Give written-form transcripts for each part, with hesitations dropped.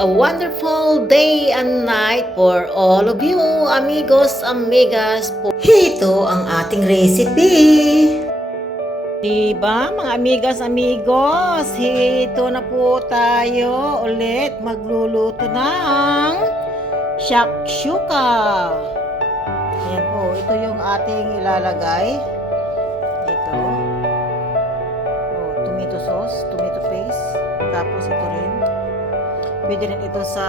a wonderful day and night for all of you, amigos, amigas. Ito ang ating recipe. Diba, mga amigas, amigos? Ito na po tayo ulit magluluto ng shakshuka. Ayan po, ito yung ating ilalagay. Ito. Tomato sauce, tomato paste. Tapos ito rin. Pwede rin ito sa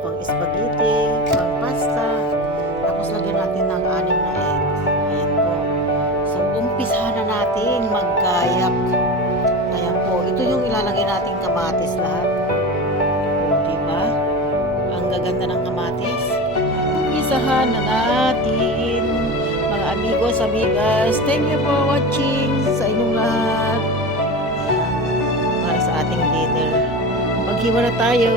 pang spaghetti, pang pasta. Tapos lagyan natin ng 6 na egg. Ayan po. So, umpisahan na natin maggayak. Ayan po. Ito yung ilalagay nating kamatis lahat. O, diba? Ang gaganda ng kamatis. Umpisahan na natin. Mga amigos, amigas, thank you for watching sa inyong lahat. Ayan. Para sa ating dinner. Maghiwa na tayo.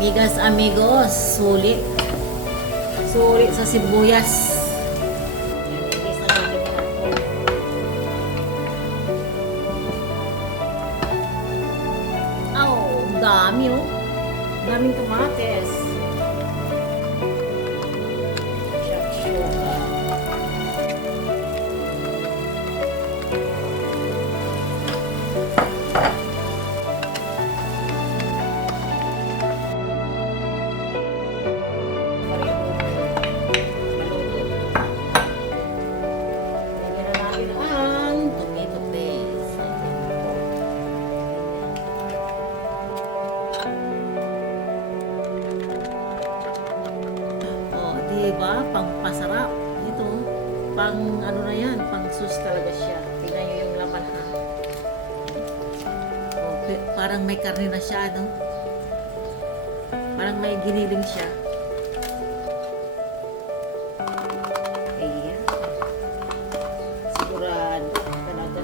Amigas, amigos, sulit. Sulit sa sibuyas. Dami oh. Daming kamates. pang ano na yan, pang sus talaga siya. Tingnan nyo yung laman ha. Oh, parang may karne na siya, no? Parang may giniling siya. Ayan. Sigurado talaga.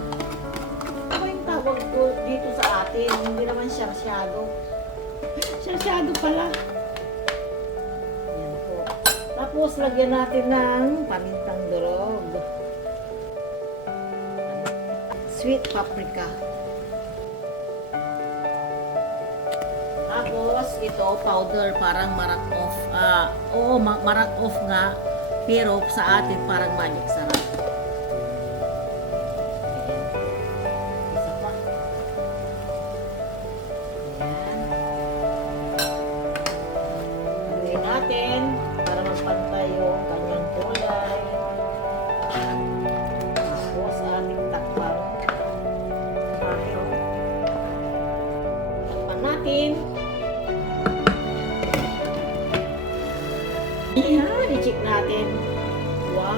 Ano yung tawag ko dito sa atin? Hindi naman sarsyado. Sarsyado pala. Ayan po. Tapos lagyan natin ng pamintang durog. Sweet paprika. Tapos ito powder parang marang off. Oo, marang off nga. Pero sa atin parang magic sarap. Ayan. Isa pa. Ayan. Haluin natin para magpantay yung kanyang kulay. Tapos ating takpan. Tayo. Takpan natin. Ayan, i-check natin. Wow!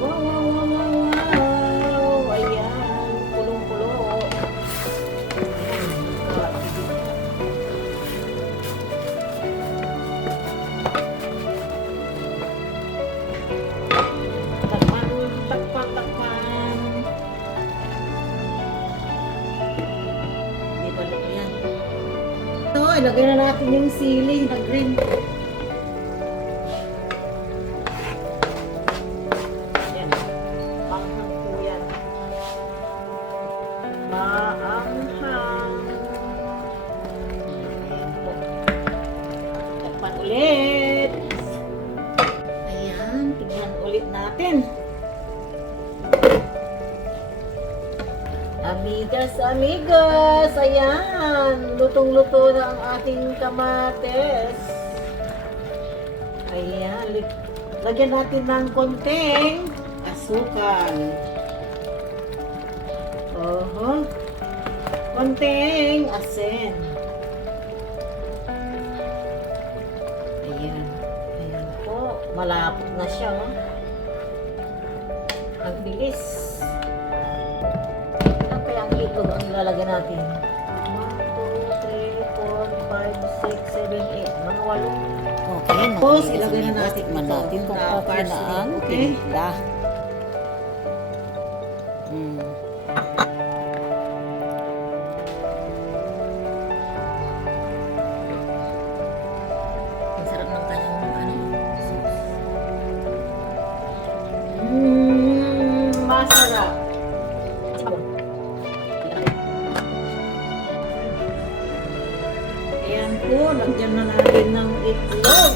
Wow, wow, wow, wow, wow! Ayan, pulong-pulo. Takpan, takpan, takpan. Di ba lang yan? Ito, ilagay na natin yung sili na green. Maanghang. Takpan ulit. Ayan, tignan ulit natin. Amigas, amigas. Ayan, lutong-luto na ang ating kamates. Ayan, lagyan natin ng konting asukal. Oho. Konting asin. Ayan. Ayan po. Malapot na siya, no? Ang bilis. Ilan kaya ang itlog ang ilalagay natin? 1, 2, 3, 4, 5, 6, 7, 8. Mga 8. Okay, Tapos, ilagay na natin tikman ito. natin kung Na okay na parsley, ang okay? tinula. Ang sarap ng kanyang ano, sauce. Masarap. Ayan po, lagyan na natin ng itlog.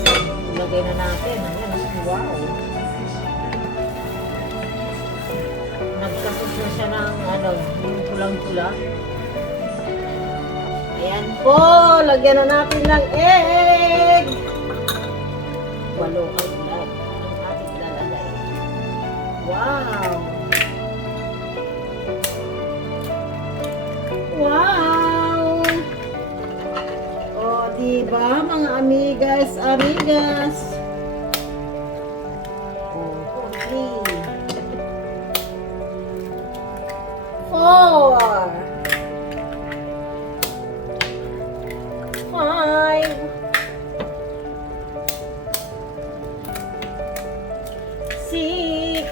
Ilagay na natin. Ayan, wow. Nagkasos na siya ng ano, yung pulang-pula. Ayan po, lagyan na natin ng egg. 8 ang ating lalagay. Wow! Wow! O, diba mga amigas, amigas? O, 3, 4, 5, 6,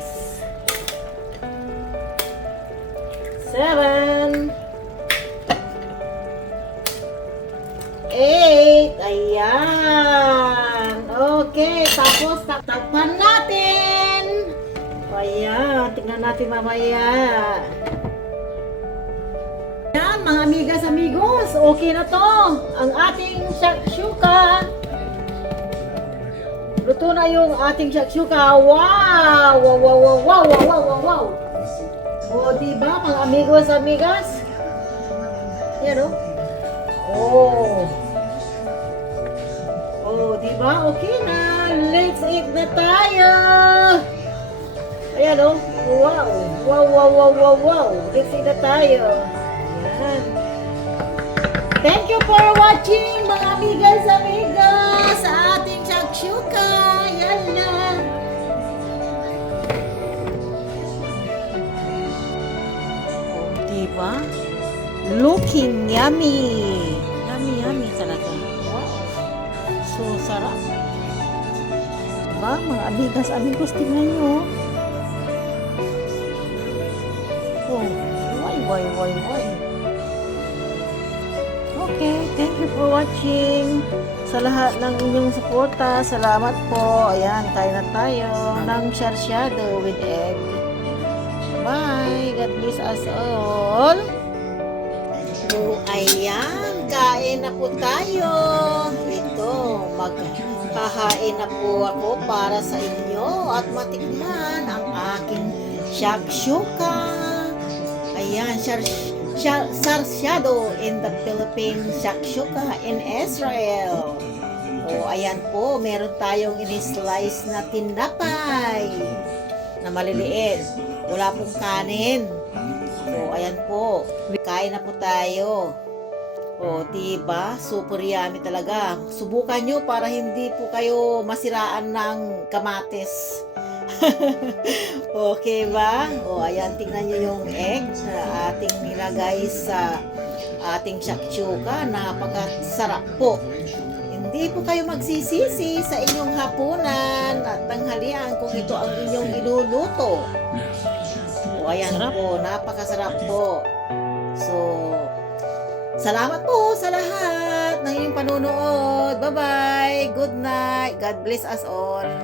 7, 8. Ayan. Okay. Tapos, takpan natin. Ayan. Tingnan natin mamaya. Ayan, mga amigas, amigos. Okay na to. Ang ating shakshuka. Luto na yung ating shakshuka. Wow! Wow, wow, wow, wow, wow, wow, wow, wow. O, diba, mga amigos, amigas? Yan, o. Oh. Oh, diba? Okay na. Let's eat na tayo. Ayan, oh. Wow. Wow, wow, wow, wow, wow. Let's eat na tayo. Ayan. Thank you for watching, mga amigas, amigas, sa ating shakshuka. Yan na. looking yummy. Yummy, yummy talaga. Wow. So, sarap. Diba, mga amigas, amigos, tingnan nyo. Oh, why. Okay, thank you for watching. Sa lahat ng inyong suporta, salamat po. Ayan, kain na tayo ng sarsyado with egg. Bye! God bless us all. So, ayan, kain na po tayo. Ito, maghahain na po ako para sa inyo at matikman ang aking shakshuka. Ayan, sarsyado in the Philippines, shakshuka in Israel. O, ayan po, meron tayong in-slice na tinapay na maliliit. Wala pong kanin. So, ayan po. Kain na po tayo. O, diba? Super yummy talaga. Subukan nyo para hindi po kayo masiraan ng kamatis. Okay ba? O, ayan, tingnan nyo yung egg na ating nilagay sa ating shakshuka. Napakasarap po. Hindi po kayo magsisisi sa inyong hapunan at tanghalian kung ito ang inyong iluluto. O, ayan po, napakasarap po. So, salamat po sa lahat ng inyong panunood. Bye-bye. Good night. God bless us all.